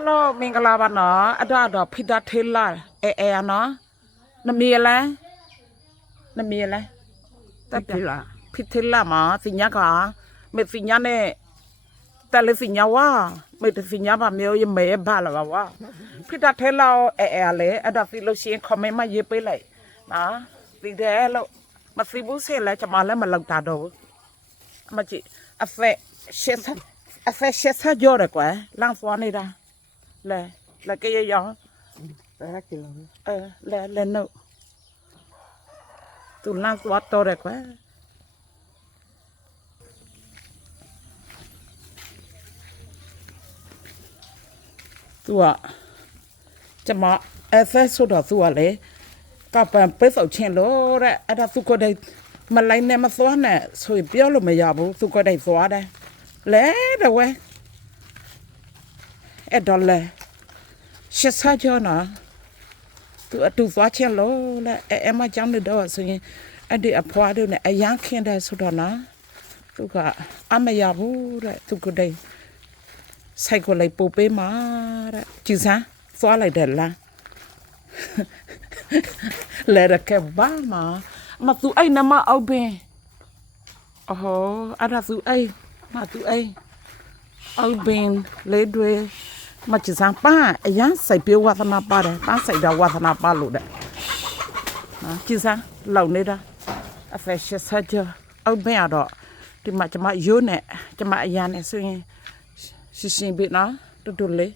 Hello မင်္ဂလာပါနော်အတော့ဖိတာထေးလာနော်နမီလဲတက်ပြလာဖိထေးလာမစညာကမေစညာနဲ့တယ်လစညာဝါမေတစညာပါမျိုးရမဲဘာလာဝါဖိတာထေးလာလေအတော့ဖီလို့ရှင်း comment မရေးပေးလိုက်နော်ဒီတဲ့လို့မစီဘူးစေလဲကျွန်မလည်းမလောက်တာတော့အမကြည့်အဖက်ရှက်ကြော်ရကွာလမ်းသွားနေတာလဲကရရောလဲနို့သူလမ်းသွားတော့ရကွာသူကကျမအဖက်ဆိုတော့သူကလေကပန်ပစ်အောင်ချင်းလို့တဲ့အဲ့ဒါသူကတည်းမလိုက်နဲ့မသွားနဲ့ဆိုပြောလို့မရဘူးသူကတည်းသွားတယ်လဲတော့ဝဲအဲ့တော့လဲရှစ်စားကြောနော်သူအတူသွားချင်းလို့လဲအဲ့မကြောင်းတော့ဆိုရင်အဲ့ဒီအဖွားတို့နဲ့အရန်ခင်းတယ်ဆိုတော့နော်သူကအမရဘူးတဲ့သူကတည်းဆိုင်ကိုလိုက်ပို့ပေးမှာတဲ့ကြည်စမ်းသွားလိုက်တယ်လားလဲရကဘာမသူအိနမအောက်ပင်အော်အဲ့ဒါသူအိမသူအိအောက်ပင်လေတွေမချစမ်းပါအရန်စိုက်ပြေဝါသနာပါတယ်ပါစိုက်တာဝါသနာပါလို့တဲ့နော်ကြည်စမ်းလောက်နေတာအဖက်ရှက်ဆက်ကြအောက်ပင်ရတော့ဒီမှာကျမရိုးနဲ့ကျမအရန်နဲ့ဆိုရင်ရှင်းပြနော်တူလေး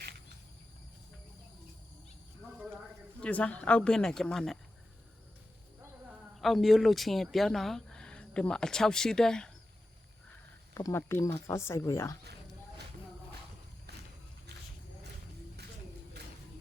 ကြည်စမ်းအောက်ပင်နဲ့ကျမနဲ့အောက်မျိုးလို့ချင်းပြောနော်ဒီမှာအချောက်ရှိတယ်ပမတီမှာဖတ်ဆိုင်ဘူးရ